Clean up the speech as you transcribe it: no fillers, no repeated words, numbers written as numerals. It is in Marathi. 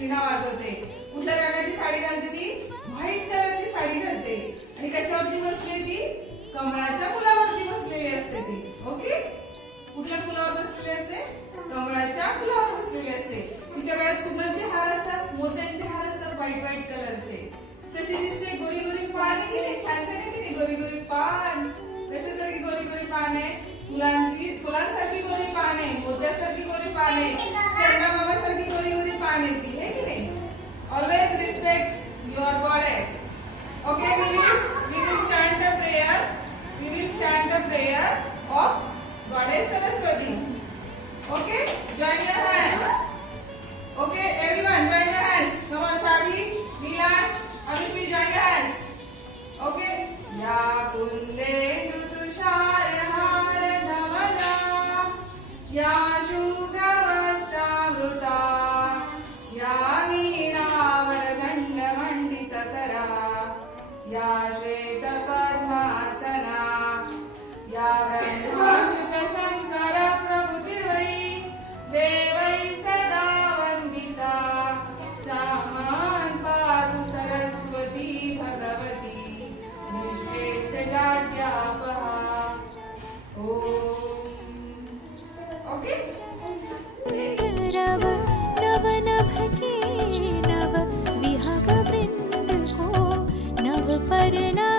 वीणा वाजवते. कुठल्या रंगाची साडी घालते ती? व्हाईट कलरची साडी घालते. आणि कशावरती बसली ती? कमळाच्या फुलावरती बसलेली असते ती. ओके, कुठल्या फुलावर बसलेली असते? कमळाच्या फुलावर बसलेली असते. तिच्या गळ्यात कुणाचे हार असतात? मोत्यांचे हार असतात, व्हाईट कलरचे. कशी दिसते? गोरी गोरी पान आहे की नाही? छान छान आहे की नाही? गोरी गोरी पान. कशासारखी गोरी गोरी पान आहे? फुलांसारखी गोरी पान आहे, मोत्यासारखी गोरी पान आहे, चंदामामासारखी गोरी गोरी पान आहे ती, है की नाही? Always respect your goddess. Okay, we will chant a prayer. We will chant a prayer of Goddess Saraswati. Okay, join your hands. Okay, everyone join your hands. Come on, Shavi, Nilash, Anushri, join your hands. Okay. Ya Kunde Tushar Har Dhamana, Ya Shudha Vasamruta, Ya Veena Varadanda Mandita Kara, या श्वेत पद्मासना, या ब्रह्माच्युत शंकर प्रभुतिर्वै देवै सदा वंदिता, सामान पातु सरस्वती भगवती निःशेष जाड्यापहा. ओके, रव नव नभ के नव विहग वृंद को नव परना